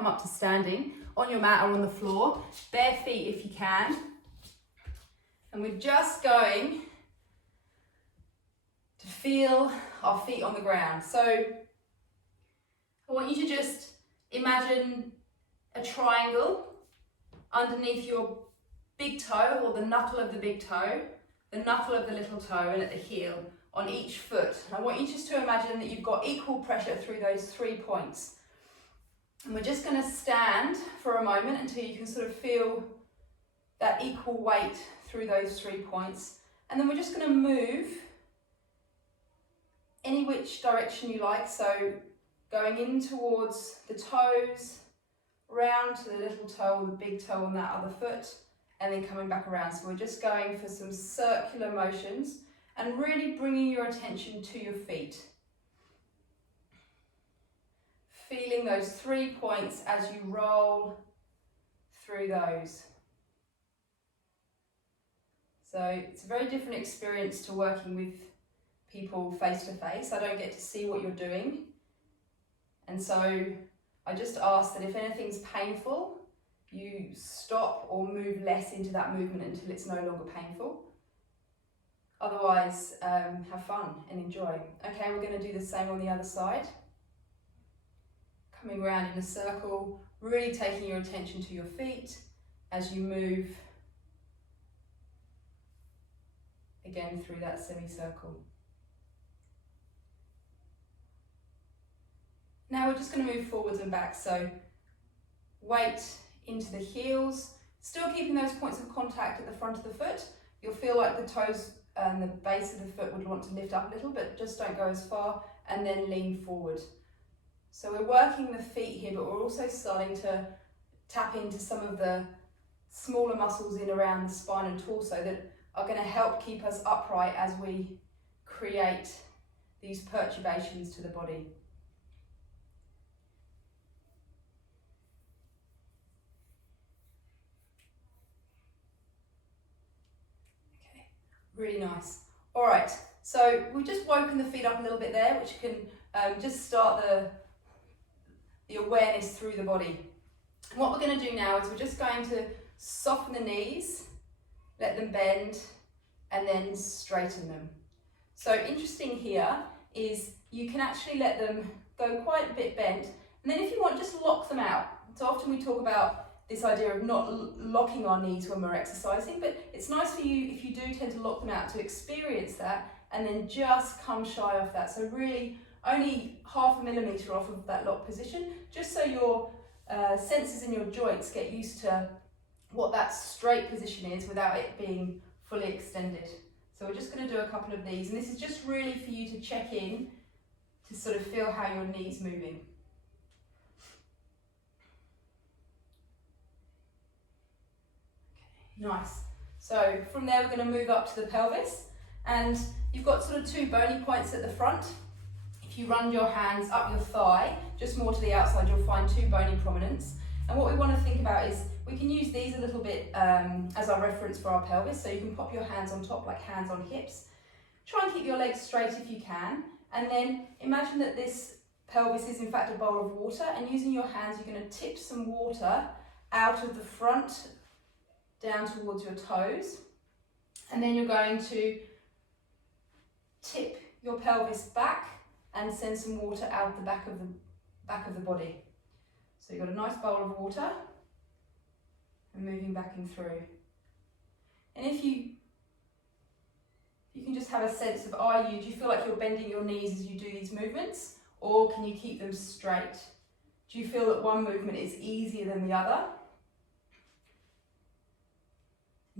come up to standing on your mat or on the floor, bare feet if you can. And we're just going to feel our feet on the ground. So I want you to just imagine a triangle underneath your big toe, or the knuckle of the big toe, the knuckle of the little toe, and at the heel on each foot. And I want you just to imagine that you've got equal pressure through those 3 points. And we're just going to stand for a moment until you can sort of feel that equal weight through those 3 points. And then we're just going to move any which direction you like. So going in towards the toes, round to the little toe or the big toe on that other foot, and then coming back around. So we're just going for some circular motions and really bringing your attention to your feet. Feeling those 3 points as you roll through those. So it's a very different experience to working with people face to face. I don't get to see what you're doing. And so I just ask that if anything's painful, you stop or move less into that movement until it's no longer painful. Otherwise, have fun and enjoy. Okay, we're going to do the same on the other side. Coming around in a circle, really taking your attention to your feet as you move again through that semicircle. Now we're just going to move forwards and back. So weight into the heels, still keeping those points of contact at the front of the foot. You'll feel like the toes and the base of the foot would want to lift up a little, but just don't go as far, and then lean forward. So we're working the feet here, but we're also starting to tap into some of the smaller muscles in around the spine and torso that are going to help keep us upright as we create these perturbations to the body. Okay, really nice. All right, so we've just woken the feet up a little bit there, which can just start the awareness through the body. And what we're going to do now is we're just going to soften the knees, let them bend, and then straighten them. So interesting here is you can actually let them go quite a bit bent, and then if you want, just lock them out. So often we talk about this idea of not locking our knees when we're exercising, but it's nice for you, if you do tend to lock them out, to experience that and then just come shy off that. So really only 0.5 millimetre off of that lock position, just so your senses in your joints get used to what that straight position is without it being fully extended. So we're just going to do a couple of these, and this is just really for you to check in to sort of feel how your knee's moving. Okay, nice. So from there we're going to move up to the pelvis, and you've got sort of 2 bony points at the front. If you run your hands up your thigh, just more to the outside, you'll find 2 bony prominence. And what we want to think about is we can use these a little bit as our reference for our pelvis. So you can pop your hands on top, like hands on hips. Try and keep your legs straight if you can. And then imagine that this pelvis is in fact a bowl of water, and using your hands, you're going to tip some water out of the front down towards your toes. And then you're going to tip your pelvis back and send some water out the back of the body. So you've got a nice bowl of water and moving back and through. And if you can just have a sense of, do you feel like you're bending your knees as you do these movements, or can you keep them straight? Do you feel that one movement is easier than the other?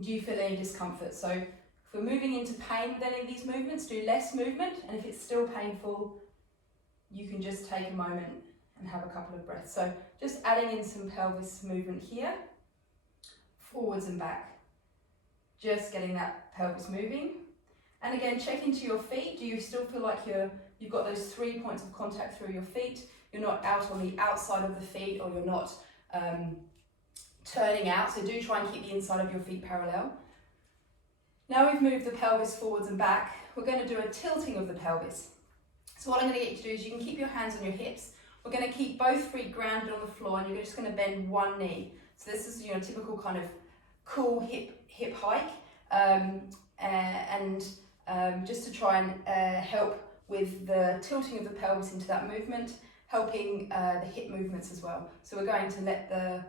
Do you feel any discomfort? So if we're moving into pain with any of these movements, do less movement, and if it's still painful, you can just take a moment and have a couple of breaths. So just adding in some pelvis movement here, forwards and back. Just getting that pelvis moving. And again, check into your feet. Do you still feel like you've got those 3 points of contact through your feet? You're not out on the outside of the feet, or you're not turning out. So do try and keep the inside of your feet parallel. Now we've moved the pelvis forwards and back, we're going to do a tilting of the pelvis. So what I'm going to get you to do is you can keep your hands on your hips, We're going to keep both feet grounded on the floor, and you're just going to bend one knee. So this is, you know, typical kind of cool hip hike, just to try and help with the tilting of the pelvis into that movement, helping the hip movements as well. So we're going to let the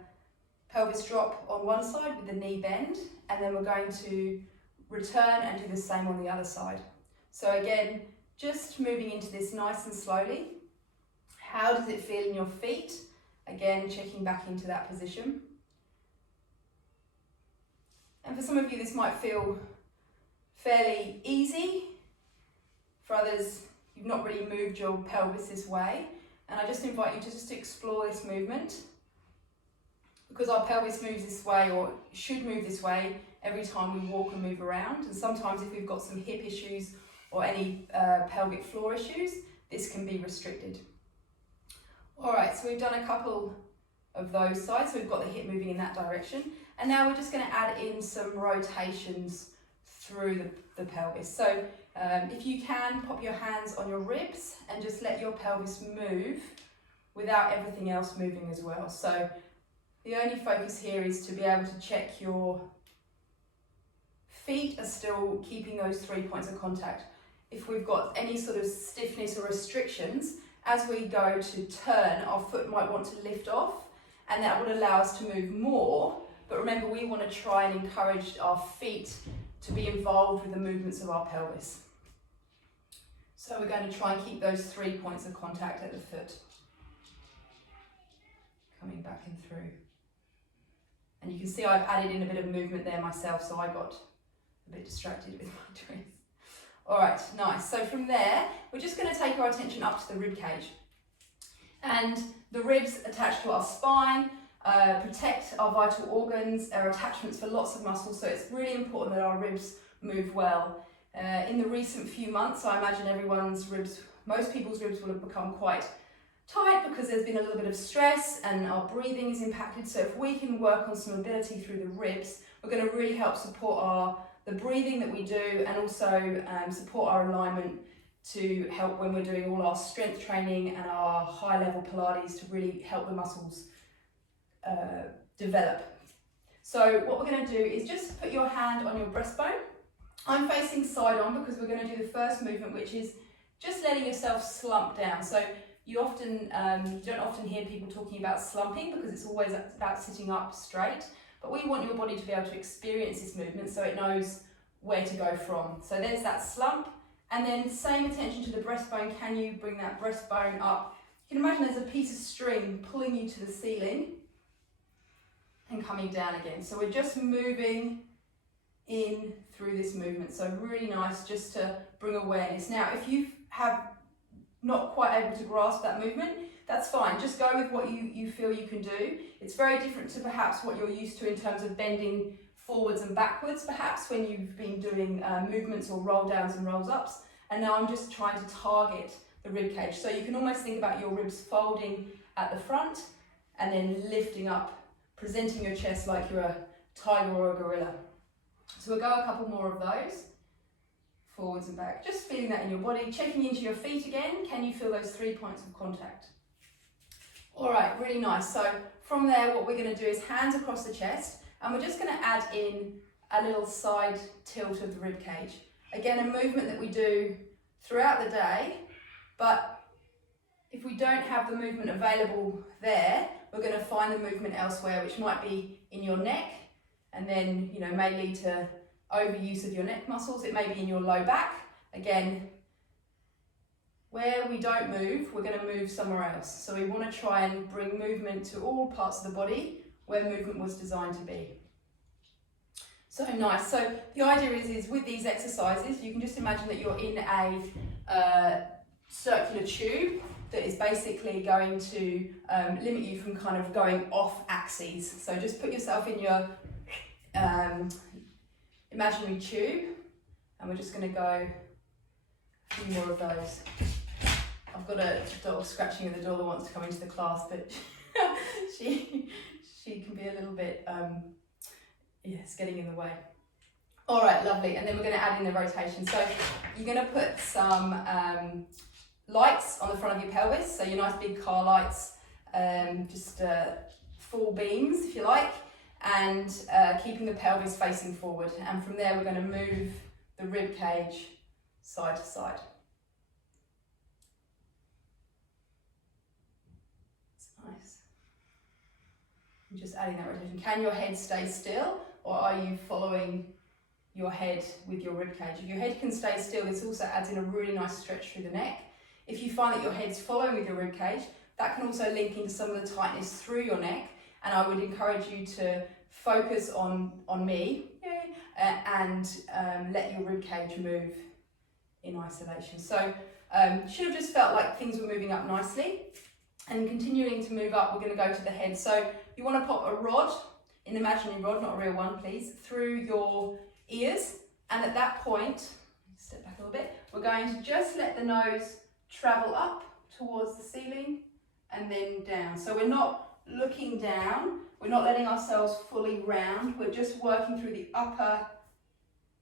pelvis drop on one side with the knee bend, and then we're going to return and do the same on the other side. So again, just moving into this nice and slowly. How does it feel in your feet? Again, checking back into that position. And for some of you, this might feel fairly easy. For others, you've not really moved your pelvis this way. And I just invite you to just explore this movement, because our pelvis moves this way, or should move this way, every time we walk and move around. And sometimes if we've got some hip issues or any pelvic floor issues, this can be restricted. All right, so we've done a couple of those sides. So we've got the hip moving in that direction. And now we're just going to add in some rotations through the pelvis. So if you can, pop your hands on your ribs and just let your pelvis move without everything else moving as well. So the only focus here is to be able to check your feet are still keeping those 3 points of contact. If we've got any sort of stiffness or restrictions, as we go to turn, our foot might want to lift off, and that would allow us to move more. But remember, we want to try and encourage our feet to be involved with the movements of our pelvis. So we're going to try and keep those 3 points of contact at the foot. Coming back and through. And you can see I've added in a bit of movement there myself, so I got a bit distracted with my twist. All right, nice. So from there, we're just going to take our attention up to the rib cage. And the ribs attached to our spine, protect our vital organs, our attachments for lots of muscles, so it's really important that our ribs move well. In the recent few months, I imagine most people's ribs will have become quite tight because there's been a little bit of stress and our breathing is impacted. So if we can work on some mobility through the ribs, we're going to really help support the breathing that we do, and also support our alignment to help when we're doing all our strength training and our high level Pilates to really help the muscles develop. So what we're going to do is just put your hand on your breastbone. I'm facing side on because we're going to do the first movement, which is just letting yourself slump down. So you don't often hear people talking about slumping because it's always about sitting up straight, but we want your body to be able to experience this movement so it knows where to go from. So there's that slump, and then same attention to the breastbone. Can you bring that breastbone up? You can imagine there's a piece of string pulling you to the ceiling and coming down again. So we're just moving in through this movement. So really nice just to bring awareness. Now, if you have not quite able to grasp that movement, that's fine. Just go with what you feel you can do. It's very different to perhaps what you're used to in terms of bending forwards and backwards, perhaps when you've been doing movements or roll downs and rolls ups. And now I'm just trying to target the rib cage. So you can almost think about your ribs folding at the front and then lifting up, presenting your chest like you're a tiger or a gorilla. So we'll go a couple more of those. Forwards and back. Just feeling that in your body. Checking into your feet again. Can you feel those 3 points of contact? All right, really nice. So from there, what we're going to do is hands across the chest, and we're just going to add in a little side tilt of the rib cage. Again, a movement that we do throughout the day, but if we don't have the movement available there, we're going to find the movement elsewhere, which might be in your neck, and then, you know, may lead to overuse of your neck muscles. It may be in your low back. Again, where we don't move, we're going to move somewhere else. So we want to try and bring movement to all parts of the body where movement was designed to be. So nice. So the idea is with these exercises, you can just imagine that you're in a circular tube that is basically going to limit you from kind of going off axes. So just put yourself in your imaginary tube, and we're just going to go a few more of those. I've got a dog scratching at the door that wants to come into the class, but she can be a little bit, it's getting in the way. All right, lovely. And then we're going to add in the rotation. So you're going to put some lights on the front of your pelvis, so your nice big car lights, just full beams if you like, and keeping the pelvis facing forward. And from there we're going to move the rib cage side to side. It's nice. I'm just adding that rotation. Can your head stay still, or are you following your head with your rib cage? If your head can stay still, this also adds in a really nice stretch through the neck. If you find that your head's following with your rib cage, that can also link into some of the tightness through your neck, and I would encourage you to focus on me, and let your rib cage move in isolation. So should have just felt like things were moving up nicely, and continuing to move up, we're going to go to the head. So you want to pop a rod, an imaginary rod, not a real one please, through your ears, and at that point, step back a little bit, we're going to just let the nose travel up towards the ceiling and then down. So we're not looking down, we're not letting ourselves fully round, we're just working through the upper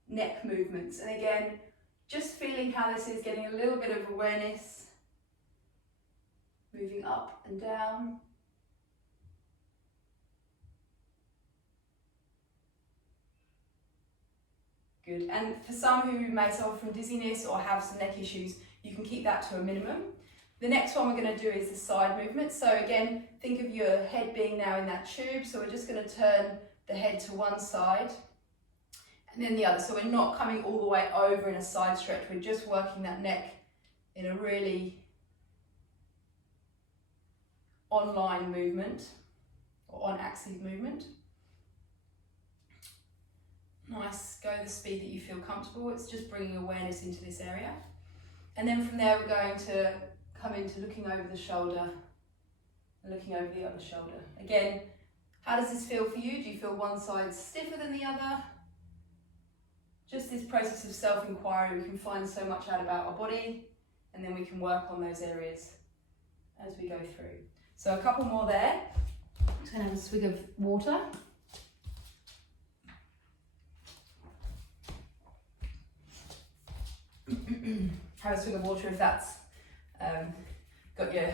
neck movements. And again, just feeling how this is, getting a little bit of awareness, moving up and down. Good. And for some who may suffer from dizziness or have some neck issues, you can keep that to a minimum. The next one we're going to do is the side movement. So again, think of your head being now in that tube. So we're just going to turn the head to one side and then the other. So we're not coming all the way over in a side stretch. We're just working that neck in a really on-line movement or on-axis movement. Nice, go the speed that you feel comfortable. It's just bringing awareness into this area. And then from there, we're going to come into looking over the shoulder and looking over the other shoulder. Again, how does this feel for you? Do you feel one side stiffer than the other? Just this process of self-inquiry, we can find so much out about our body, and then we can work on those areas as we go through. So a couple more there. I'm just going to have a swig of water. Have a swig of water if that's got your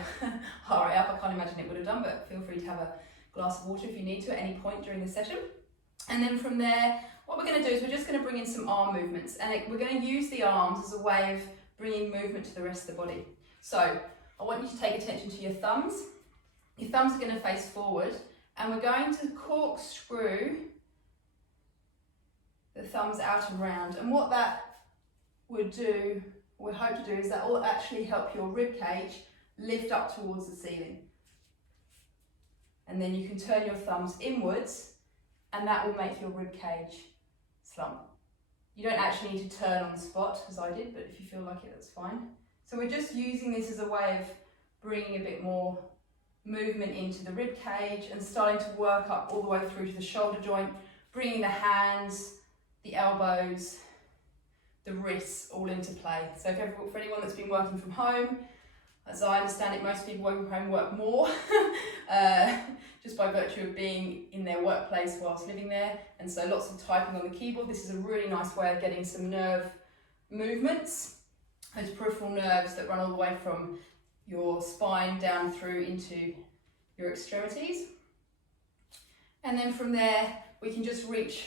heart rate up. I can't imagine it would have done, but feel free to have a glass of water if you need to at any point during the session. And then from there, what we're going to do is we're just going to bring in some arm movements, and we're going to use the arms as a way of bringing movement to the rest of the body. So I want you to take attention to your thumbs. Your thumbs are going to face forward, and we're going to corkscrew the thumbs out and round. And what that would do, we hope to do, is that will actually help your rib cage lift up towards the ceiling. And then you can turn your thumbs inwards, and that will make your rib cage slump. You don't actually need to turn on the spot as I did, but if you feel like it, that's fine. So we're just using this as a way of bringing a bit more movement into the rib cage and starting to work up all the way through to the shoulder joint, bringing the hands, the elbows, the wrists all into play. So for anyone that's been working from home, as I understand it, most people working from home work more just by virtue of being in their workplace whilst living there, and so lots of typing on the keyboard. This is a really nice way of getting some nerve movements, those peripheral nerves that run all the way from your spine down through into your extremities. And then from there, we can just reach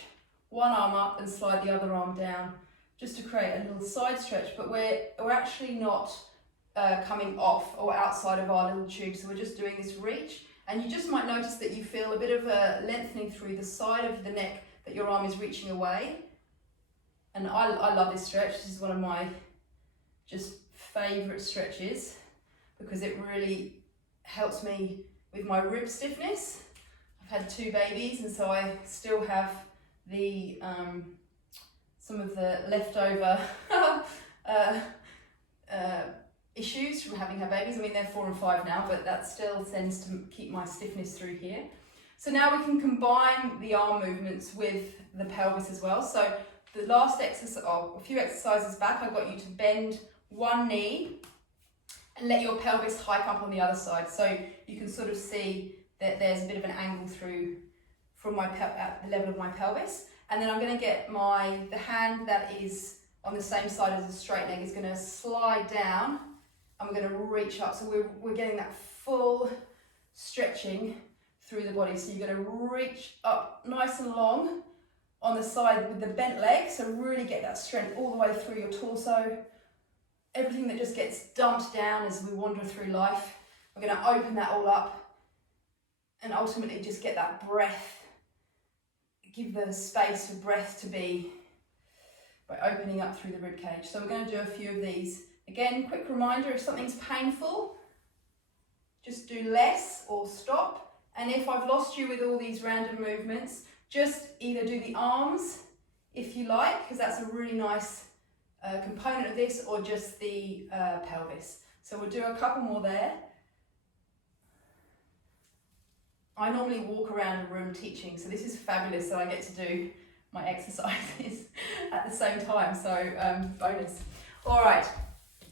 one arm up and slide the other arm down, just to create a little side stretch, but we're actually not coming off or outside of our little tube, so we're just doing this reach. And you just might notice that you feel a bit of a lengthening through the side of the neck, that your arm is reaching away. And I love this stretch. This is one of my just favourite stretches because it really helps me with my rib stiffness. I've had 2 babies, and so I still have the some of the leftover issues from having had babies. I mean, they're 4 and 5 now, but that still tends to keep my stiffness through here. So now we can combine the arm movements with the pelvis as well. So the last exercise, a few exercises back, I got you to bend one knee and let your pelvis hike up on the other side. So you can sort of see that there's a bit of an angle through from at the level of my pelvis. And then I'm going to get the hand that is on the same side as the straight leg is going to slide down and we're going to reach up. So we're getting that full stretching through the body. So you're going to reach up nice and long on the side with the bent leg. So really get that strength all the way through your torso. Everything that just gets dumped down as we wander through life, we're going to open that all up and ultimately just get that breath. Give the space for breath to be by opening up through the rib cage. So we're going to do a few of these. Again, quick reminder, if something's painful, just do less or stop. And if I've lost you with all these random movements, just either do the arms if you like, because that's a really nice component of this, or just the pelvis. So we'll do a couple more there. I normally walk around a room teaching, so this is fabulous that I get to do my exercises at the same time, so bonus. All right,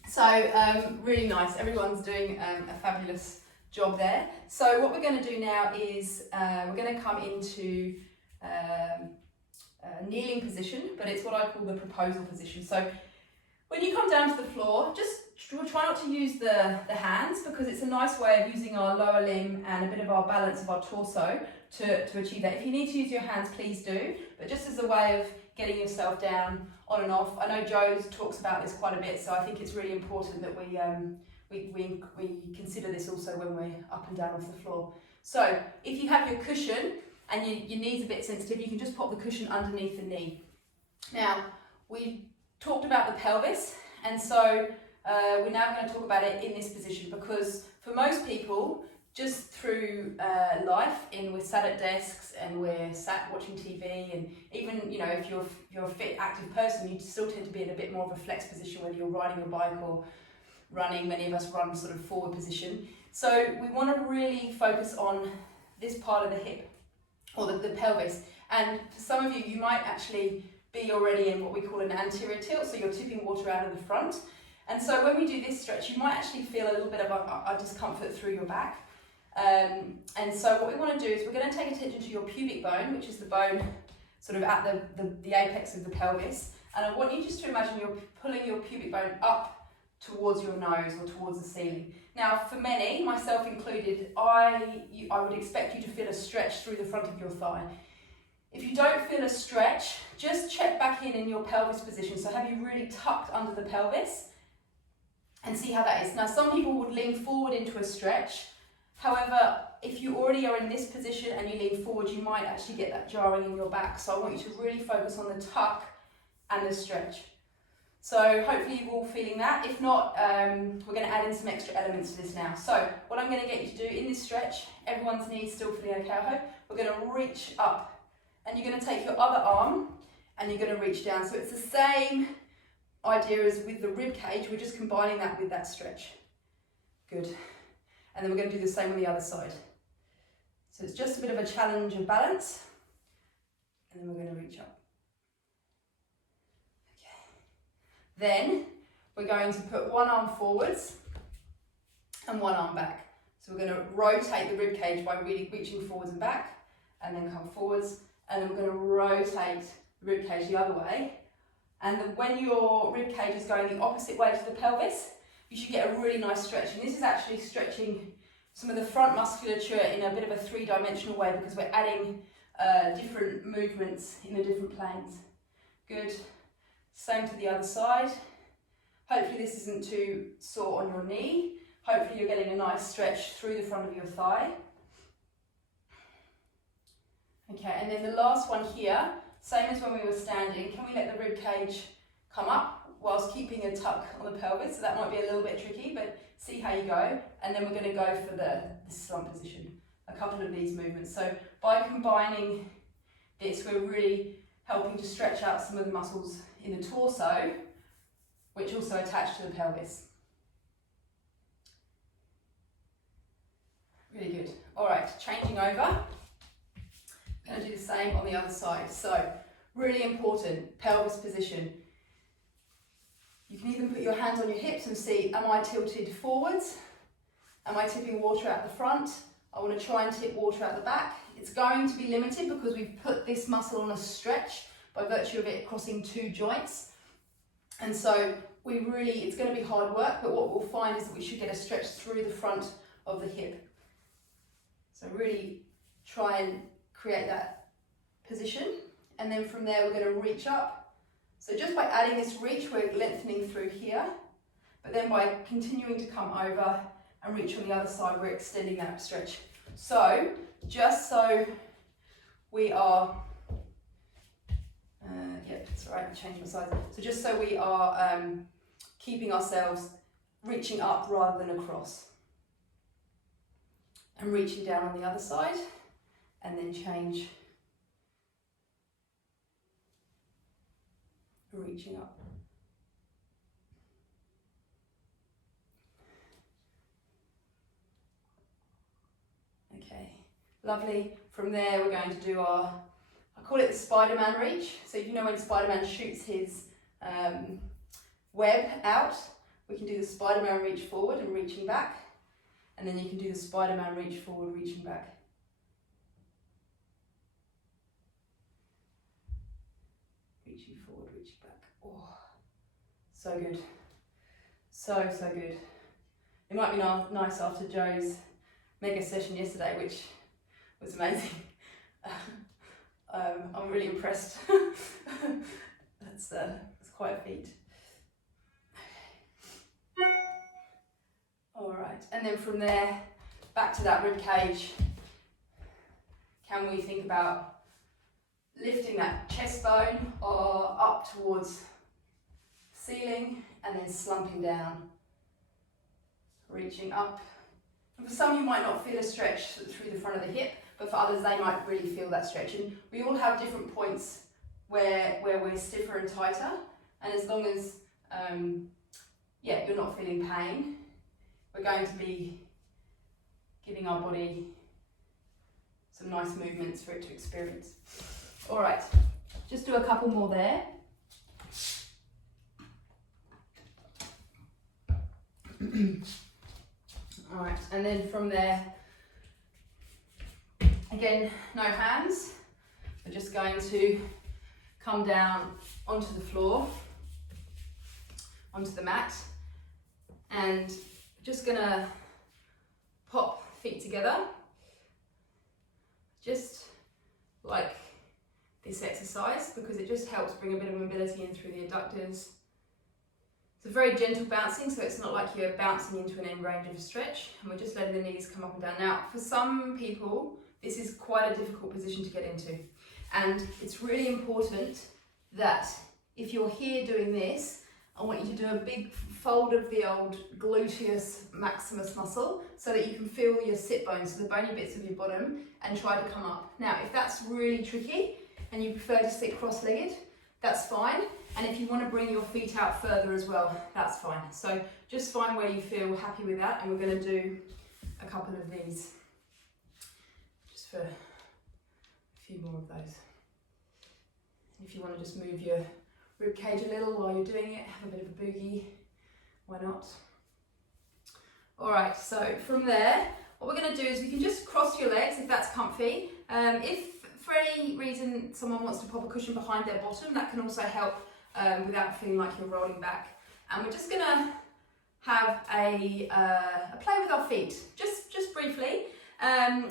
so really nice. Everyone's doing a fabulous job there. So what we're going to do now is we're going to come into a kneeling position, but it's what I call the proposal position. So when you come down to the floor, just try not to use the hands, because it's a nice way of using our lower limb and a bit of our balance of our torso to achieve that. If you need to use your hands, please do, but just as a way of getting yourself down, on and off. I know Joe talks about this quite a bit, so I think it's really important that we consider this also when we're up and down off the floor. So if you have your cushion and your knee's a bit sensitive, you can just pop the cushion underneath the knee. Now, we talked about the pelvis, and so we're now going to talk about it in this position, because for most people, just through life, we're sat at desks and we're sat watching TV, and even if you're a fit, active person, you still tend to be in a bit more of a flex position, whether you're riding your bike or running. Many of us run sort of forward position. So we want to really focus on this part of the hip, or the pelvis. And for some of you, you might actually be already in what we call an anterior tilt, so you're tipping water out of the front. And so when we do this stretch, you might actually feel a little bit of a discomfort through your back. And so what we want to do is we're going to take attention to your pubic bone, which is the bone sort of at the apex of the pelvis. And I want you just to imagine you're pulling your pubic bone up towards your nose or towards the ceiling. Now, for many, myself included, I would expect you to feel a stretch through the front of your thigh. If you don't feel a stretch, just check back in your pelvis position. So have you really tucked under the pelvis? And see how that is. Now, some people would lean forward into a stretch. However, if you already are in this position and you lean forward, you might actually get that jarring in your back. So I want you to really focus on the tuck and the stretch. So hopefully you're all feeling that. If not, we're going to add in some extra elements to this now. So what I'm going to get you to do in this stretch, everyone's knees still feeling okay, I hope. We're going to reach up, and you're going to take your other arm and you're going to reach down. So it's the same idea as with the rib cage, we're just combining that with that stretch. Good. And then we're going to do the same on the other side. So it's just a bit of a challenge of balance, and then we're going to reach up. Okay. Then we're going to put one arm forwards and one arm back. So we're going to rotate the rib cage by really reaching forwards and back, and then come forwards, and then we're going to rotate the rib cage the other way. And when your rib cage is going the opposite way to the pelvis, you should get a really nice stretch. And this is actually stretching some of the front musculature in a bit of a three-dimensional way, because we're adding different movements in the different planes. Good. Same to the other side. Hopefully this isn't too sore on your knee. Hopefully you're getting a nice stretch through the front of your thigh. Okay, and then the last one here, same as when we were standing, can we let the rib cage come up whilst keeping a tuck on the pelvis? So that might be a little bit tricky, but see how you go. And then we're going to go for the slump position, a couple of these movements. So by combining this, we're really helping to stretch out some of the muscles in the torso, which also attach to the pelvis. Really good. All right, changing over. I'm going to do the same on the other side. So really important, pelvis position. You can even put your hands on your hips and see, am I tilted forwards? Am I tipping water out the front? I want to try and tip water out the back. It's going to be limited because we've put this muscle on a stretch by virtue of it crossing two joints. And so it's going to be hard work, but what we'll find is that we should get a stretch through the front of the hip. So really try and create that position, and then from there we're going to reach up. So just by adding this reach, we're lengthening through here, but then by continuing to come over and reach on the other side, we're extending that stretch. So just so we are, it's all right, I've changed my size. So just so we are keeping ourselves reaching up rather than across. And reaching down on the other side, and then change, reaching up. Okay, lovely. From there we're going to do our, I call it the Spider-Man reach. So you know when Spider-Man shoots his web out, we can do the Spider-Man reach forward and reaching back, and then you can do the Spider-Man reach forward, reaching back. Reaching forward, reaching back. Oh, so good. So, so good. It might be nice after Joe's mega session yesterday, which was amazing. I'm really impressed. That's quite a feat. All right, and then from there, back to that rib cage. Can we think about lifting that chest bone or up towards ceiling, and then slumping down, reaching up. And for some, you might not feel a stretch through the front of the hip, but for others, they might really feel that stretch. And we all have different points where we're stiffer and tighter. And as long as, you're not feeling pain, we're going to be giving our body some nice movements for it to experience. All right, just do a couple more there. All right, and then from there, again, no hands. We're just going to come down onto the floor, onto the mat, and just gonna pop feet together, just like this exercise, because it just helps bring a bit of mobility in through the adductors. It's a very gentle bouncing, so it's not like you're bouncing into an end range of a stretch, and we're just letting the knees come up and down. Now, for some people, this is quite a difficult position to get into, and it's really important that if you're here doing this, I want you to do a big fold of the old gluteus maximus muscle so that you can feel your sit bones, so the bony bits of your bottom, and try to come up. Now, if that's really tricky and you prefer to sit cross-legged, that's fine. And if you want to bring your feet out further as well, that's fine. So just find where you feel happy with that, and we're going to do a couple of these, just for a few more of those. If you want to just move your rib cage a little while you're doing it, have a bit of a boogie, why not? All right, so from there, what we're going to do is we can just cross your legs if that's comfy. If for any reason someone wants to pop a cushion behind their bottom, that can also help without feeling like you're rolling back. And we're just going to have a play with our feet, just briefly.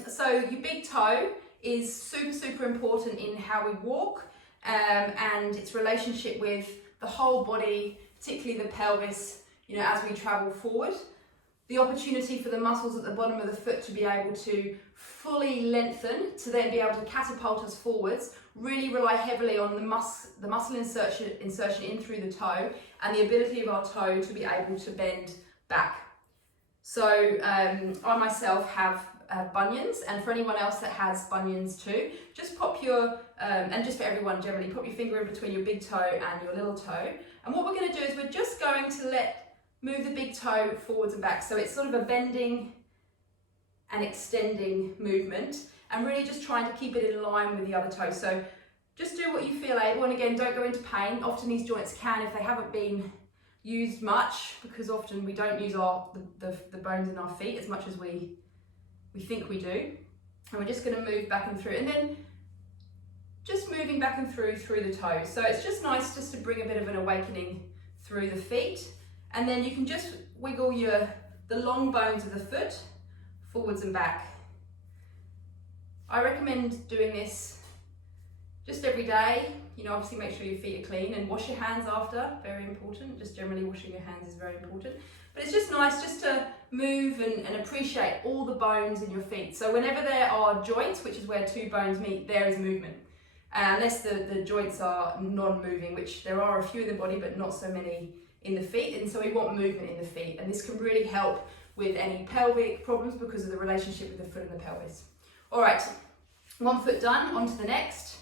So your big toe is super important in how we walk, and its relationship with the whole body, particularly the pelvis, as we travel forward. The opportunity for the muscles at the bottom of the foot to be able to fully lengthen, to then be able to catapult us forwards, really rely heavily on the muscle insertion in through the toe, and the ability of our toe to be able to bend back. So I myself have bunions, and for anyone else that has bunions too, just pop your, and just for everyone generally, pop your finger in between your big toe and your little toe. And what we're going to do is we're just going to move the big toe forwards and back. So it's sort of a bending and extending movement, and really just trying to keep it in line with the other toe. So just do what you feel able, and again, don't go into pain. Often these joints can, if they haven't been used much, because often we don't use the bones in our feet as much as we think we do. And we're just going to move back and through, and then just moving back and through the toes. So it's just nice just to bring a bit of an awakening through the feet. And then you can just wiggle the long bones of the foot forwards and back. I recommend doing this just every day. You know, obviously make sure your feet are clean and wash your hands after, very important. Just generally washing your hands is very important. But it's just nice just to move and appreciate all the bones in your feet. So whenever there are joints, which is where two bones meet, there is movement. Unless the joints are non-moving, which there are a few in the body, but not so many in the feet. And so we want movement in the feet. And this can really help with any pelvic problems because of the relationship with the foot and the pelvis. All right, one foot done, on to the next.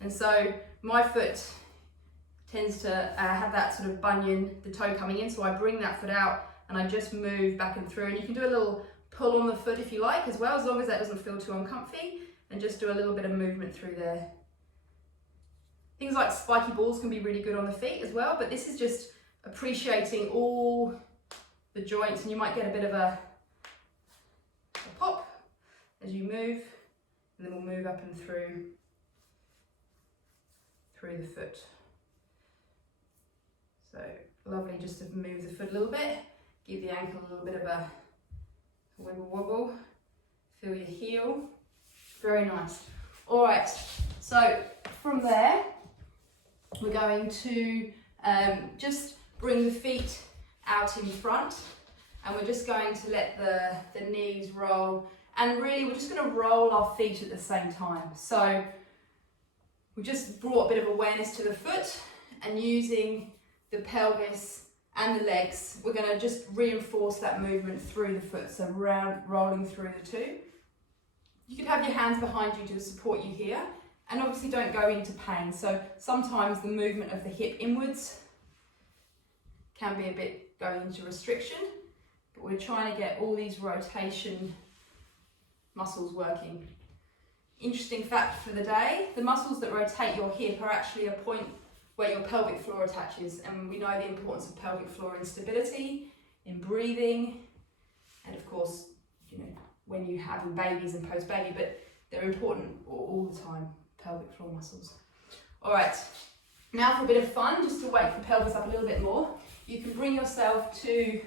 And so my foot tends to have that sort of bunion, the toe coming in. So I bring that foot out and I just move back and through. And you can do a little pull on the foot if you like as well, as long as that doesn't feel too uncomfy. And just do a little bit of movement through there. Things like spiky balls can be really good on the feet as well, but this is just appreciating all the joints, and you might get a bit of a pop as you move, and then we'll move up and through the foot. So lovely just to move the foot a little bit, give the ankle a little bit of a wiggle wobble, feel your heel. Very nice. All right, so from there, we're going to just bring the feet out in front, and we're just going to let the knees roll, and really we're just going to roll our feet at the same time. So we just brought a bit of awareness to the foot, and using the pelvis and the legs, we're going to just reinforce that movement through the foot, so rolling through the two. You could have your hands behind you to support you here, and obviously don't go into pain. So sometimes the movement of the hip inwards can be a bit going into restriction, but we're trying to get all these rotation muscles working. Interesting fact for the day, the muscles that rotate your hip are actually a point where your pelvic floor attaches, and we know the importance of pelvic floor in stability, in breathing, and of course, you know, when you have babies and post-baby, but they're important all the time, pelvic floor muscles. All right, now for a bit of fun, just to wake the pelvis up a little bit more, you can bring yourself to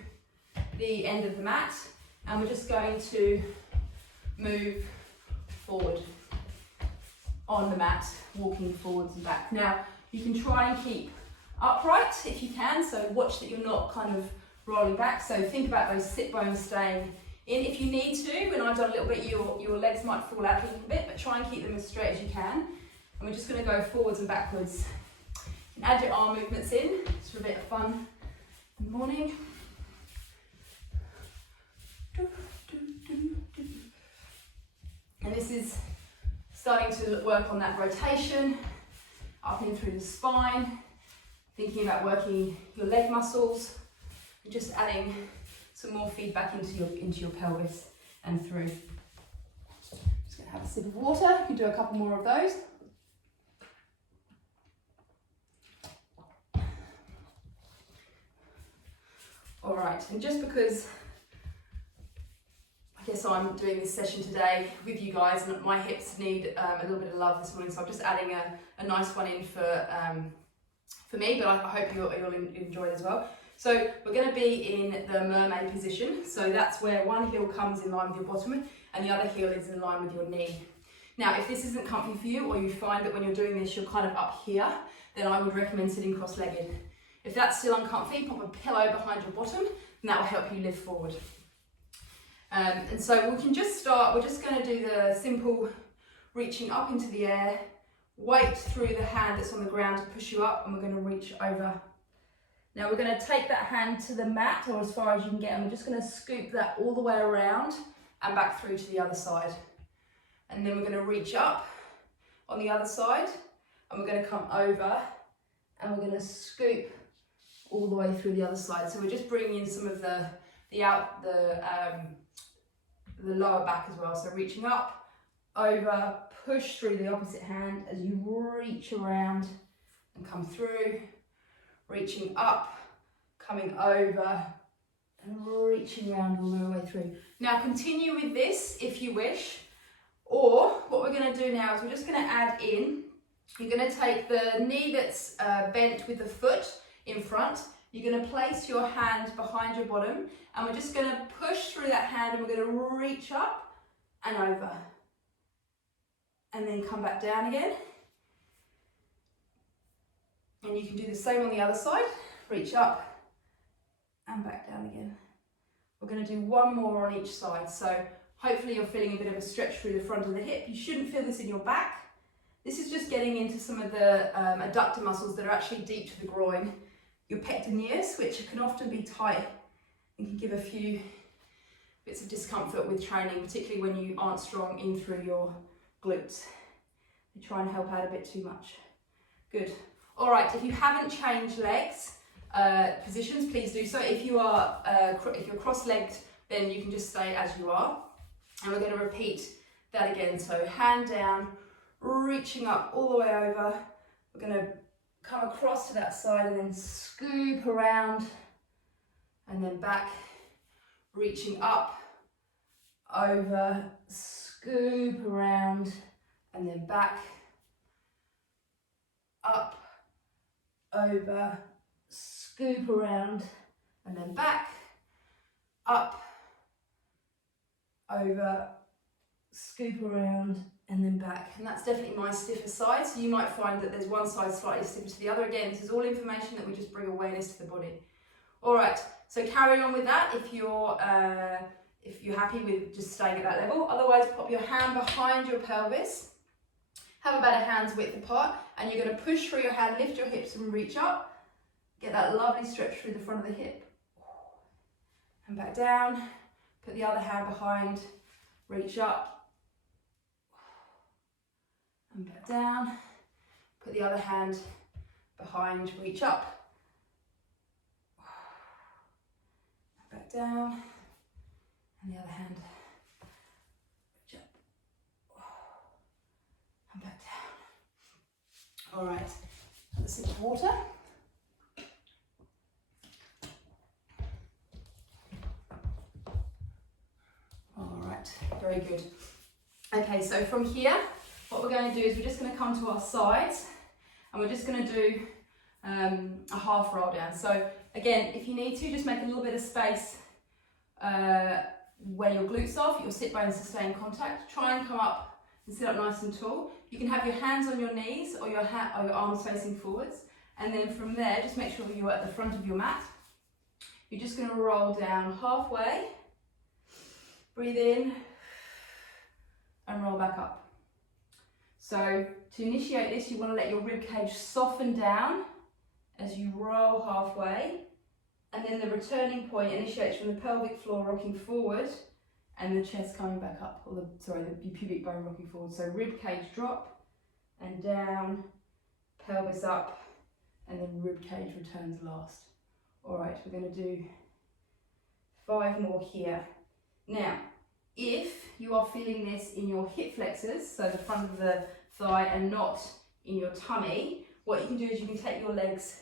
the end of the mat, and we're just going to move forward on the mat, walking forwards and back. Now, you can try and keep upright if you can, so watch that you're not kind of rolling back. So think about those sit bones staying in. If you need to, when I've done a little bit, your legs might fall out a little bit, but try and keep them as straight as you can. And we're just going to go forwards and backwards. And add your arm movements in, just for a bit of fun in the morning. And this is starting to work on that rotation, up in through the spine, thinking about working your leg muscles, and just adding some more feedback into your pelvis and through. Just going to have a sip of water. You can do a couple more of those. All right, and just because I guess I'm doing this session today with you guys, and my hips need a little bit of love this morning, so I'm just adding a nice one in for me, but I hope you'll enjoy it as well. So we're going to be in the mermaid position. So that's where one heel comes in line with your bottom and the other heel is in line with your knee. Now, if this isn't comfy for you, or you find that when you're doing this you're kind of up here, then I would recommend sitting cross-legged. If that's still uncomfy, pop a pillow behind your bottom and that will help you lift forward. And so we can just start, we're just going to do the simple reaching up into the air, weight through the hand that's on the ground to push you up, and we're going to reach over. Now we're going to take that hand to the mat, or as far as you can get, and we're just going to scoop that all the way around and back through to the other side. And then we're going to reach up on the other side, and we're going to come over, and we're going to scoop all the way through the other side. So we're just bringing in some of the lower back as well. So reaching up, over, push through the opposite hand as you reach around and come through, reaching up, coming over, and reaching around all the way through. Now continue with this if you wish, or what we're going to do now is we're just going to add in, you're going to take the knee that's bent with the foot in front. You're going to place your hand behind your bottom, and we're just going to push through that hand, and we're going to reach up and over. And then come back down again. And you can do the same on the other side. Reach up and back down again. We're going to do one more on each side. So hopefully you're feeling a bit of a stretch through the front of the hip. You shouldn't feel this in your back. This is just getting into some of the adductor muscles that are actually deep to the groin. Your pectineus, which can often be tight and can give a few bits of discomfort with training, particularly when you aren't strong in through your glutes. They try and help out a bit too much. Good. All right, if you haven't changed legs, positions, please do so. If you are, if you're cross-legged, then you can just stay as you are. And we're going to repeat that again. So hand down, reaching up all the way over. We're going to come across to that side and then scoop around and then back, reaching up, over, scoop around and then back, up, over, scoop around and then back, up, over, scoop around and then back. And that's definitely my stiffer side, so you might find that there's one side slightly stiffer to the other. Again, this is all information that we just bring awareness to the body. All right, so carry on with that if you're happy with just staying at that level. Otherwise, pop your hand behind your pelvis, have about a hand's width apart, and you're going to push through your hand, lift your hips and reach up. Get that lovely stretch through the front of the hip. And back down, put the other hand behind, reach up, and back down, put the other hand behind, reach up, and back down, and the other hand, reach up, and back down. All right, have a sip of water. All right, very good. Okay, so from here, what we're going to do is we're just going to come to our sides and we're just going to do a half roll down. So again, if you need to, just make a little bit of space where your glutes are, for your sit bones to stay in contact. Try and come up and sit up nice and tall. You can have your hands on your knees or your arms facing forwards. And then from there, just make sure you're at the front of your mat. You're just going to roll down halfway. Breathe in and roll back up. So to initiate this, you want to let your rib cage soften down as you roll halfway, and then the returning point initiates from the pelvic floor rocking forward and the chest coming back up, or the pubic bone rocking forward. So rib cage drop and down, pelvis up, and then rib cage returns last. All right, we're going to do 5 more here. Now, if you are feeling this in your hip flexors, so the front of the thigh, and not in your tummy, what you can do is you can take your legs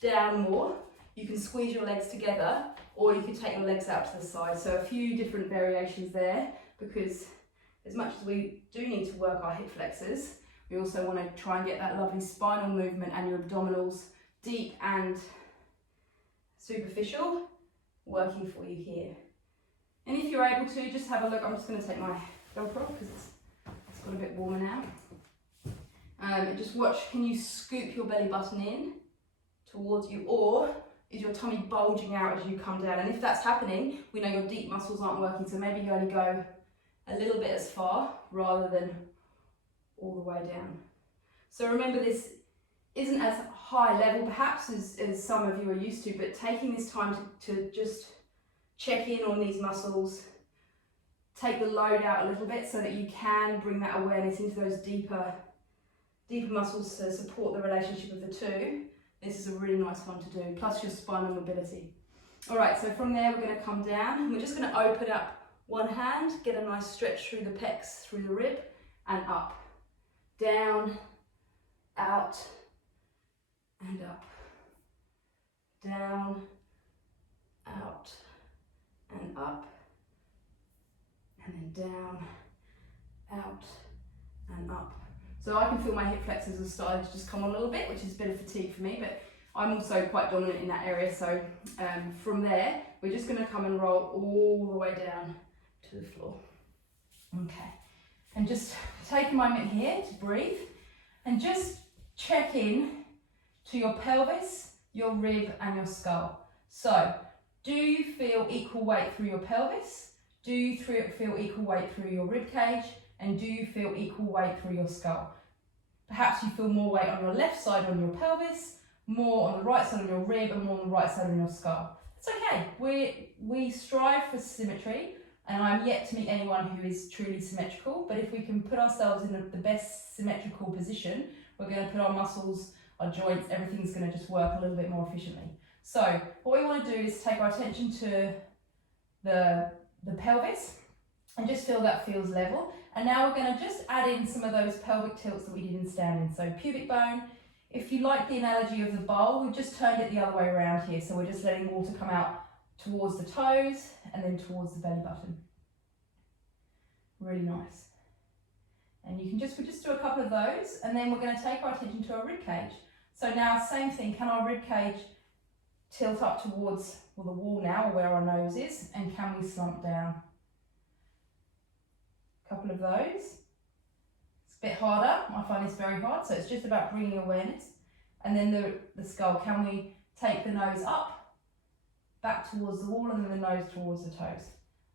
down more, you can squeeze your legs together, or you can take your legs out to the side. So a few different variations there, because as much as we do need to work our hip flexors, we also want to try and get that lovely spinal movement and your abdominals deep and superficial working for you here. And if you're able to, just have a look. I'm just going to take my GoPro off because it's got a bit warmer now. And just watch, can you scoop your belly button in towards you, or is your tummy bulging out as you come down? And if that's happening, we know your deep muscles aren't working, so maybe you only go a little bit as far rather than all the way down. So remember, this isn't as high level perhaps as some of you are used to, but taking this time to just check in on these muscles, take the load out a little bit so that you can bring that awareness into those deeper muscles to support the relationship of the two. This is a really nice one to do, plus your spinal mobility. All right, so from there we're going to come down and we're just going to open up one hand, get a nice stretch through the pecs, through the rib, and up, down, out, and up, down, out, and up, and then down, out, and up. So I can feel my hip flexors are starting to just come on a little bit, which is a bit of fatigue for me, but I'm also quite dominant in that area, so from there, we're just going to come and roll all the way down to the floor. Okay, and just take a moment here to breathe and just check in to your pelvis, your rib and your skull. So, do you feel equal weight through your pelvis? Do you feel equal weight through your rib cage? And do you feel equal weight through your skull? Perhaps you feel more weight on your left side on your pelvis, more on the right side on your rib, and more on the right side on your skull. It's okay. We strive for symmetry, and I'm yet to meet anyone who is truly symmetrical, but if we can put ourselves in the best symmetrical position, we're going to put our muscles, our joints, everything's going to just work a little bit more efficiently. So what we want to do is take our attention to the pelvis and just feel that feels level. And now we're going to just add in some of those pelvic tilts that we did in standing. So pubic bone, if you like the analogy of the bowl, we've just turned it the other way around here. So we're just letting water come out towards the toes and then towards the belly button. Really nice. And we'll just do a couple of those, and then we're going to take our attention to our rib cage. So now, same thing, can our rib cage tilt up towards the wall now, or where our nose is, and can we slump down? Couple of those. It's a bit harder. I find this very hard, so it's just about bringing awareness. And then the skull, can we take the nose up, back towards the wall, and then the nose towards the toes?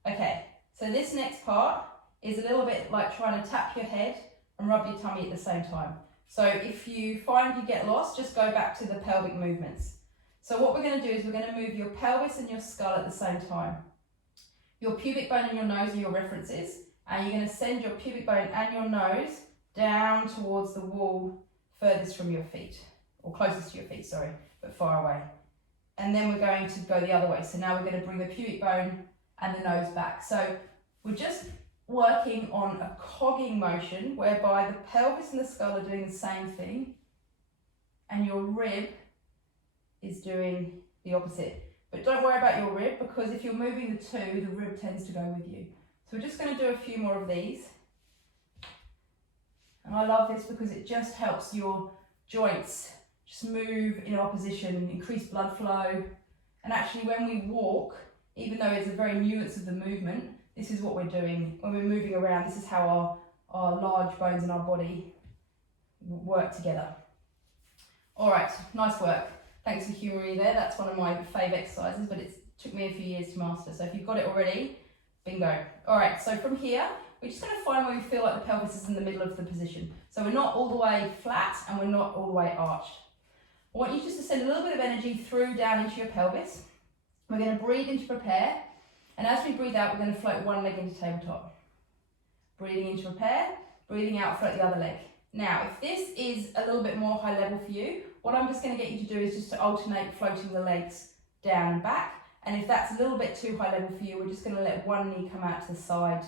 Okay, so this next part is a little bit like trying to tap your head and rub your tummy at the same time. So if you find you get lost, just go back to the pelvic movements. So what we're going to do is we're going to move your pelvis and your skull at the same time. Your pubic bone and your nose are your references, and you're going to send your pubic bone and your nose down towards the wall furthest from your feet, or closest to your feet, sorry, but far away. And then we're going to go the other way. So now we're going to bring the pubic bone and the nose back. So we're just working on a cogging motion whereby the pelvis and the skull are doing the same thing and your rib is doing the opposite. But don't worry about your rib, because if you're moving the two, the rib tends to go with you. So we're just going to do a few more of these. And I love this because it just helps your joints just move in opposition, increase blood flow. And actually when we walk, even though it's a very nuance of the movement, this is what we're doing. When we're moving around, this is how our large bones in our body work together. All right, nice work. Thanks for humouring me there. That's one of my fave exercises, but it took me a few years to master. So if you've got it already, bingo. All right, so from here, we're just going to find where we feel like the pelvis is in the middle of the position. So we're not all the way flat and we're not all the way arched. I want you just to send a little bit of energy through down into your pelvis. We're going to breathe in to prepare. And as we breathe out, we're going to float one leg into tabletop. Breathing in to prepare, breathing out, float the other leg. Now, if this is a little bit more high level for you, what I'm just going to get you to do is just to alternate floating the legs down and back. And if that's a little bit too high level for you, we're just going to let one knee come out to the side,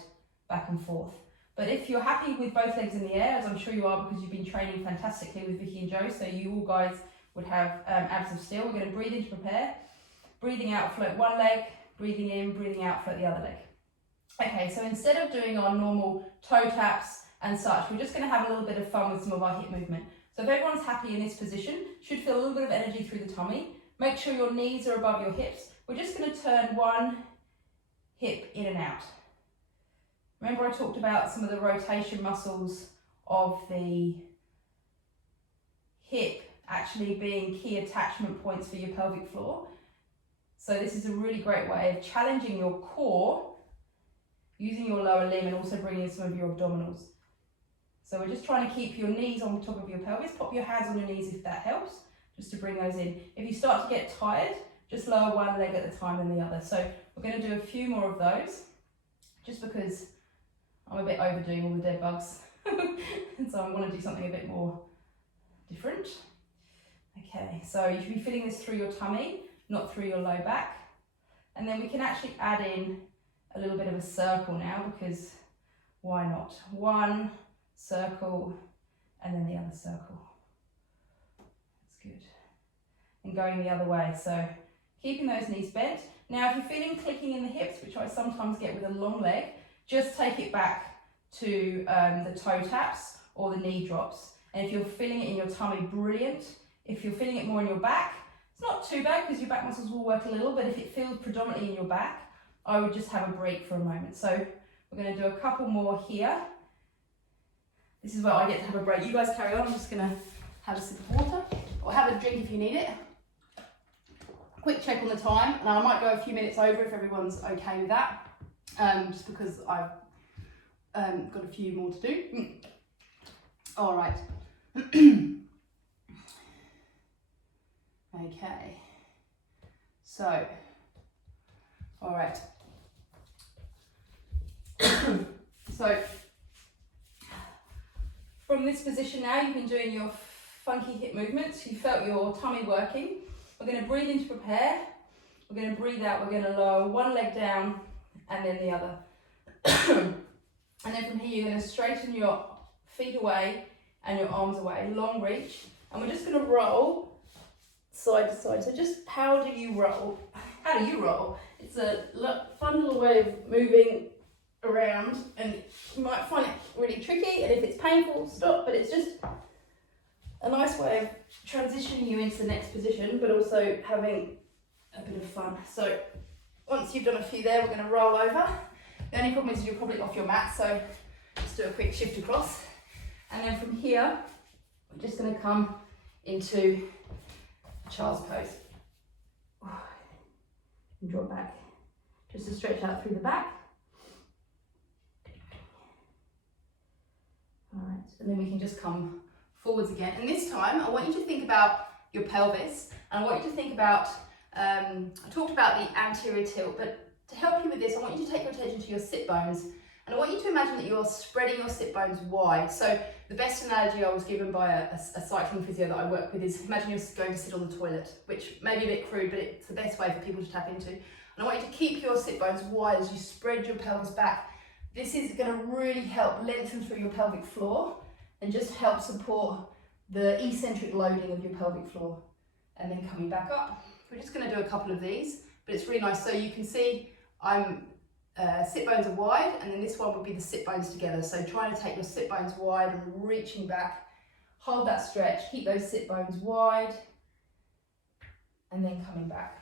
back and forth. But if you're happy with both legs in the air, as I'm sure you are because you've been training fantastically with Vicky and Joe, so you all guys would have abs of steel, we're going to breathe in to prepare. Breathing out, float one leg. Breathing in, breathing out, float the other leg. Okay, so instead of doing our normal toe taps and such, we're just going to have a little bit of fun with some of our hip movement. So if everyone's happy in this position, should feel a little bit of energy through the tummy. Make sure your knees are above your hips. We're just going to turn one hip in and out. Remember I talked about some of the rotation muscles of the hip actually being key attachment points for your pelvic floor. So this is a really great way of challenging your core, using your lower limb and also bringing in some of your abdominals. So we're just trying to keep your knees on top of your pelvis. Pop your hands on your knees if that helps, just to bring those in. If you start to get tired, just lower one leg at a time than the other. So we're going to do a few more of those, just because I'm a bit overdoing all the dead bugs. And so I want to do something a bit more different. Okay, so you should be feeling this through your tummy, not through your low back. And then we can actually add in a little bit of a circle now, because why not? One circle and then the other circle. That's good. And going the other way, so keeping those knees bent. Now if you're feeling clicking in the hips, which I sometimes get with a long leg, just take it back to the toe taps or the knee drops. And if you're feeling it in your tummy, brilliant. If you're feeling it more in your back, it's not too bad because your back muscles will work a little, but if it feels predominantly in your back, I would just have a break for a moment. So we're going to do a couple more here. This is where I get to have a break. You guys carry on. I'm just going to have a sip of water or have a drink if you need it. Quick check on the time, and I might go a few minutes over if everyone's okay with that, just because I've got a few more to do. All right. Okay. So, all right. So, from this position now, you've been doing your funky hip movements. You felt your tummy working. We're going to breathe in to prepare. We're going to breathe out. We're going to lower one leg down and then the other. And then from here, you're going to straighten your feet away and your arms away. Long reach. And we're just going to roll side to side. So just how do you roll? How do you roll? It's a fun little way of moving around, and you might find it really tricky, and if it's painful, stop, but it's just a nice way of transitioning you into the next position, but also having a bit of fun. So once you've done a few there, we're going to roll over. The only problem is you're probably off your mat, so just do a quick shift across. And then from here, we're just going to come into child's pose. And draw back, just to stretch out through the back. All right, and then we can just come forwards again. And this time, I want you to think about your pelvis, and I want you to think about, I talked about the anterior tilt, but to help you with this, I want you to take your attention to your sit bones, and I want you to imagine that you're spreading your sit bones wide. So the best analogy I was given by a cycling physio that I work with is, imagine you're going to sit on the toilet, which may be a bit crude, but it's the best way for people to tap into. And I want you to keep your sit bones wide as you spread your pelvis back. This is going to really help lengthen through your pelvic floor and just help support the eccentric loading of your pelvic floor. And then coming back up. We're just going to do a couple of these, but it's really nice. So you can see I'm sit bones are wide, and then this one would be the sit bones together. So trying to take your sit bones wide and reaching back. Hold that stretch, keep those sit bones wide, and then coming back.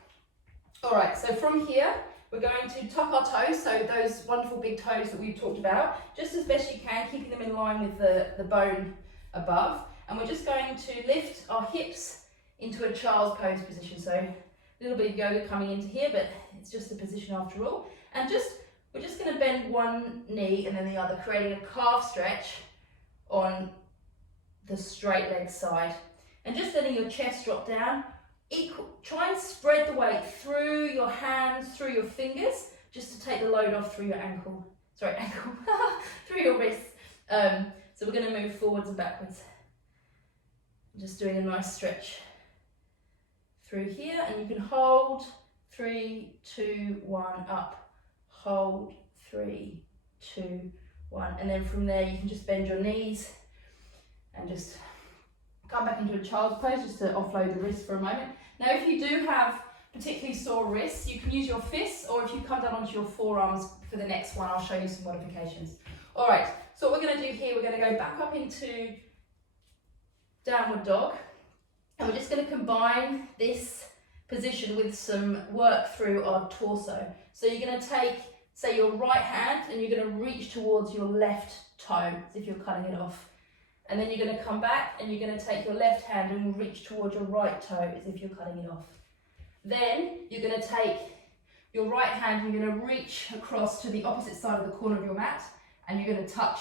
All right, so from here, we're going to tuck our toes, so those wonderful big toes that we've talked about, just as best you can, keeping them in line with the bone above. And we're just going to lift our hips into a child's pose position. So a little bit of yoga coming into here, but it's just a position after all. And we're just going to bend one knee and then the other, creating a calf stretch on the straight leg side. And just letting your chest drop down. Try and spread the weight through your hands, through your fingers, just to take the load off through your through your wrists. So we're going to move forwards and backwards. Just doing a nice stretch through here, and you can hold 3, 2, 1, up, hold 3, 2, 1, and then from there you can just bend your knees and just come back into a child's pose just to offload the wrists for a moment. Now if you do have particularly sore wrists, you can use your fists, or if you come down onto your forearms for the next one, I'll show you some modifications. All right, so what we're going to do here, we're going to go back up into downward dog, and we're just going to combine this position with some work through our torso. So you're going to take, say, your right hand, and you're going to reach towards your left toe as if you're cutting it off. And then you're going to come back and you're going to take your left hand and reach towards your right toe as if you're cutting it off. Then you're going to take your right hand and you're going to reach across to the opposite side of the corner of your mat, and you're going to touch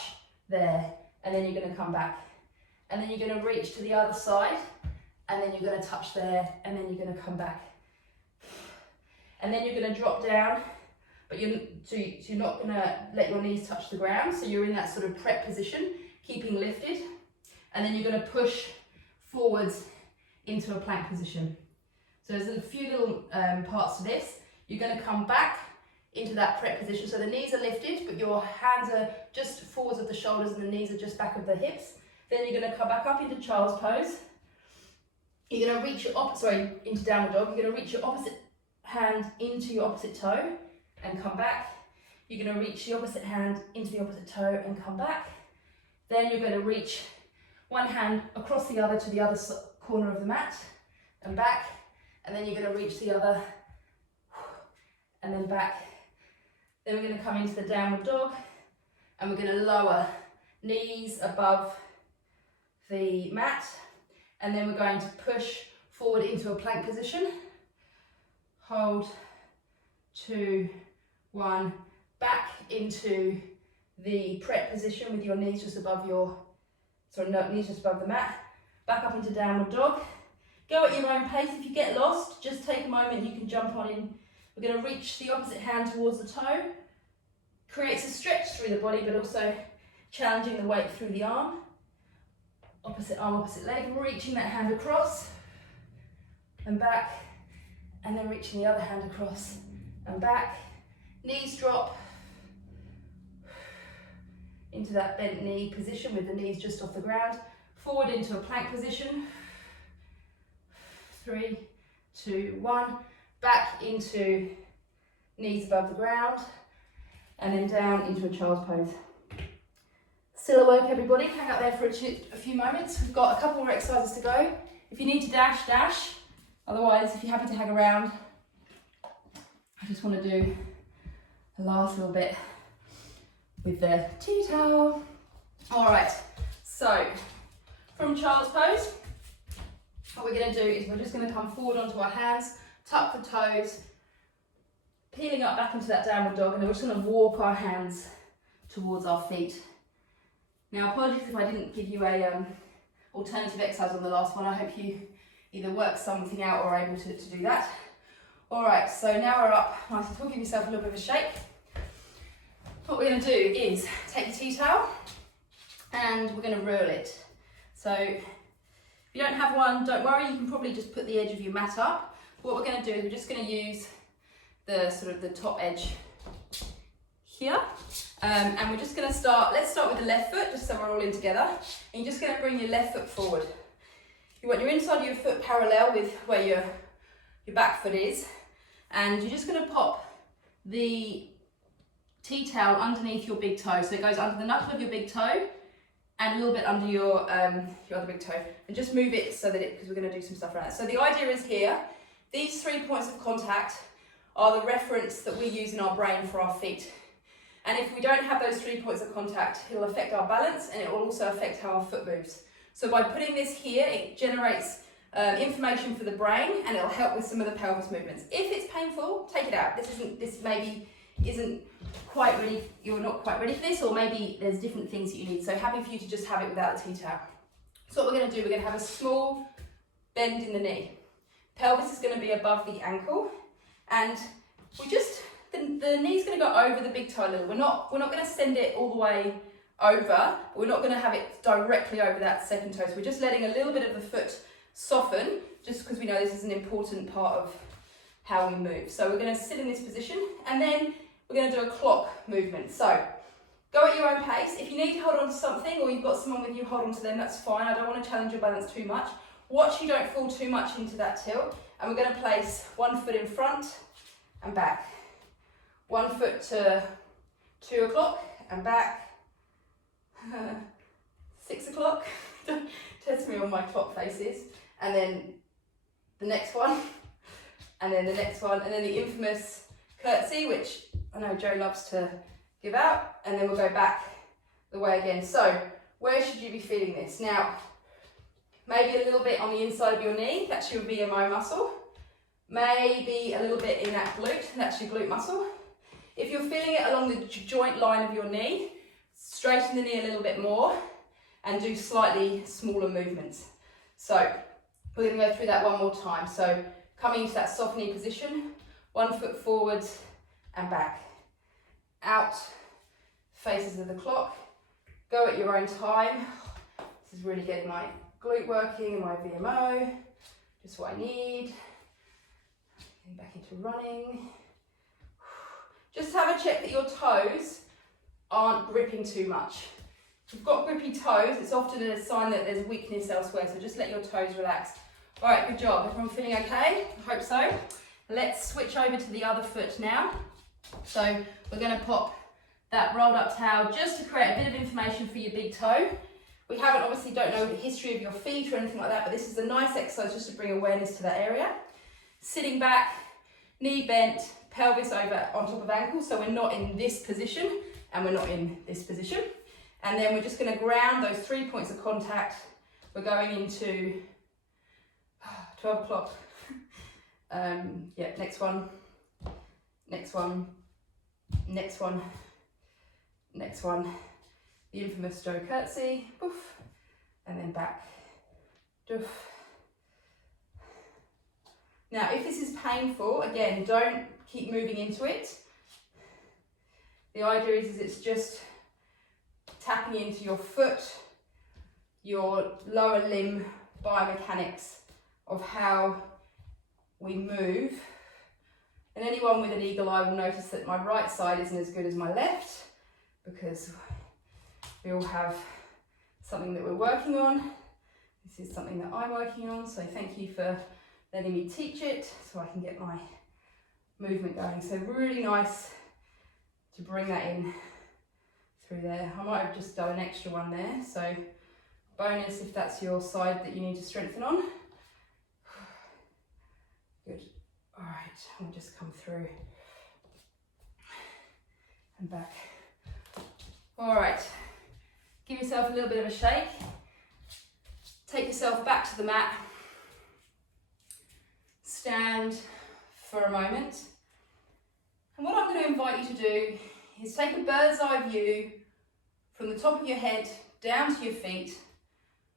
there, and then you're going to come back. And then you're going to reach to the other side, and then you're going to touch there, and then you're going to come back. And then you're going to drop down, but you're not going to let your knees touch the ground, so you're in that sort of prep position, keeping lifted. And then you're going to push forwards into a plank position. So there's a few little parts to this. You're going to come back into that prep position, so the knees are lifted, but your hands are just forwards of the shoulders and the knees are just back of the hips. Then you're going to come back up into child's pose. You're going to reach into downward dog. You're going to reach your opposite hand into your opposite toe and come back. You're going to reach the opposite hand into the opposite toe and come back. Then you're going to reach one hand across the other to the other corner of the mat and back, and then you're going to reach the other, and then back. Then we're going to come into the downward dog, and we're going to lower knees above the mat, and then we're going to push forward into a plank position. Hold, 2, 1, back into the prep position with your knees just above knees just above the mat. Back up into downward dog. Go at your own pace. If you get lost, just take a moment, you can jump on in. We're going to reach the opposite hand towards the toe. Creates a stretch through the body, but also challenging the weight through the arm. Opposite arm, opposite leg, reaching that hand across and back, and then reaching the other hand across and back. Knees drop into that bent knee position with the knees just off the ground. Forward into a plank position. 3, 2, 1. Back into knees above the ground, and then down into a child's pose. Still at work, everybody. Hang out there for a few moments. We've got a couple more exercises to go. If you need to dash, dash. Otherwise, if you're happy to hang around, I just want to do the last little bit with the tea towel. All right, so from child's pose, what we're going to do is we're just going to come forward onto our hands, tuck the toes, peeling up back into that downward dog, and then we're just going to walk our hands towards our feet. Now, apologies if I didn't give you a alternative exercise on the last one. I hope you either work something out or are able to do that. All right, so now we're up nice and tall. Give yourself a little bit of a shake. What we're going to do is take the tea towel and we're going to roll it. So if you don't have one, don't worry, you can probably just put the edge of your mat up. What we're going to do is we're just going to use the sort of the top edge here. And we're just going to let's start with the left foot, just so we're all in together. And you're just going to bring your left foot forward. You want your inside of your foot parallel with where your back foot is. And you're just going to pop the tea towel underneath your big toe. So it goes under the knuckle of your big toe and a little bit under your other big toe. And just move it so that because we're going to do some stuff around it. So the idea is here, these 3 points of contact are the reference that we use in our brain for our feet. And if we don't have those 3 points of contact, it'll affect our balance and it will also affect how our foot moves. So by putting this here, it generates information for the brain and it'll help with some of the pelvis movements. If it's painful, take it out. This maybe isn't quite ready, you're not quite ready for this, or maybe there's different things that you need. So happy for you to just have it without the tea towel. So what we're going to do, we're going to have a small bend in the knee. Pelvis is going to be above the ankle, and the knee's going to go over the big toe a little. We're not going to send it all the way over, but we're not going to have it directly over that second toe. So we're just letting a little bit of the foot soften, just because we know this is an important part of how we move. So we're going to sit in this position, and then we're going to do a clock movement. So go at your own pace. If you need to hold on to something, or you've got someone with you, hold on to them, that's fine. I don't want to challenge your balance too much. Watch you don't fall too much into that tilt. And we're going to place 1 foot in front and back. 1 foot to 2 o'clock and back. 6 o'clock. Test me on my clock faces. And then the next one. And then the next one. And then the infamous curtsy, which I know Joe loves to give out. And then we'll go back the way again. So where should you be feeling this? Now, maybe a little bit on the inside of your knee, that's your VMO muscle. Maybe a little bit in that glute, that's your glute muscle. If you're feeling it along the joint line of your knee, straighten the knee a little bit more and do slightly smaller movements. So we're going to go through that one more time. So coming into that soft knee position, 1 foot forward and back. Out, faces of the clock. Go at your own time. This is really getting my glute working and my VMO, just what I need. Getting back into running. Just have a check that your toes aren't gripping too much. If you've got grippy toes, it's often a sign that there's weakness elsewhere, so just let your toes relax. All right, good job. Everyone feeling okay? I hope so. Let's switch over to the other foot now. So we're going to pop that rolled up towel just to create a bit of information for your big toe. We obviously don't know the history of your feet or anything like that, but this is a nice exercise just to bring awareness to that area. Sitting back, knee bent, pelvis over on top of ankle, so we're not in this position and we're not in this position. And then we're just going to ground those 3 points of contact. We're going into 12 o'clock. Yeah, next one, next one, next one, next one. The infamous Joe curtsy, poof, and then back, doof. Now, if this is painful, again, don't keep moving into it. The idea is it's just tapping into your foot, your lower limb biomechanics of how we move. And anyone with an eagle eye will notice that my right side isn't as good as my left, because we all have something that we're working on. This is something that I'm working on, so thank you for letting me teach it so I can get my movement going. So really nice to bring that in through there. I might have just done an extra one there, so bonus if that's your side that you need to strengthen on. Good. All right, I'll just come through and back. All right, give yourself a little bit of a shake. Take yourself back to the mat. Stand for a moment. And what I'm going to invite you to do is take a bird's eye view from the top of your head down to your feet.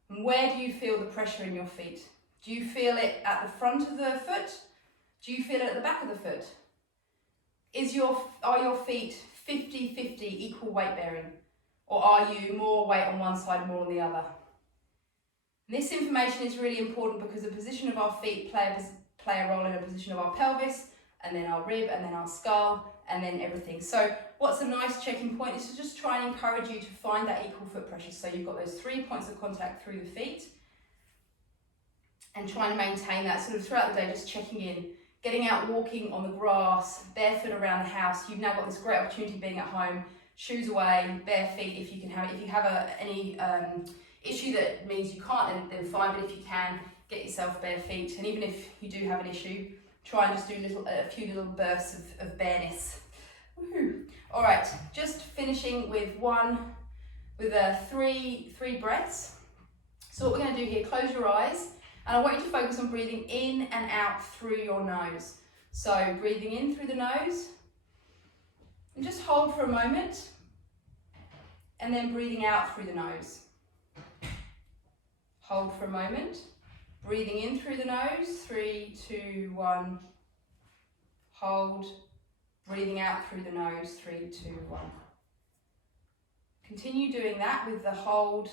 And where do you feel the pressure in your feet? Do you feel it at the front of the foot? Do you feel it at the back of the foot? Are your feet 50-50 equal weight bearing? Or are you more weight on one side, more on the other? And this information is really important because the position of our feet play a role in the position of our pelvis, and then our rib, and then our skull, and then everything. So what's a nice checking point is to just try and encourage you to find that equal foot pressure. So you've got those 3 points of contact through the feet, and try and maintain that sort of throughout the day, just checking in, getting out walking on the grass, barefoot around the house. You've now got this great opportunity being at home, shoes away, bare feet if you can have it. If you have any issue that means you can't, then fine, but if you can, get yourself bare feet. And even if you do have an issue, try and just do a few little bursts of bareness. Woohoo. All right, just finishing with three breaths. So what we're going to do here, close your eyes, and I want you to focus on breathing in and out through your nose. So breathing in through the nose, and just hold for a moment, and then breathing out through the nose. Hold for a moment, breathing in through the nose, 3, 2, 1. Hold, breathing out through the nose, 3, 2, 1. Continue doing that with the hold.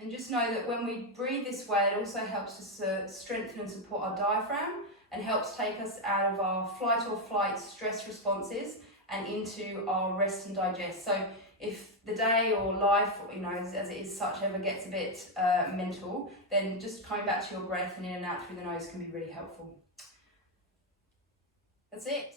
And just know that when we breathe this way, it also helps us strengthen and support our diaphragm, and helps take us out of our fight or flight stress responses and into our rest and digest. So if the day or life, as it is such, ever gets a bit mental, then just coming back to your breath and in and out through the nose can be really helpful. That's it.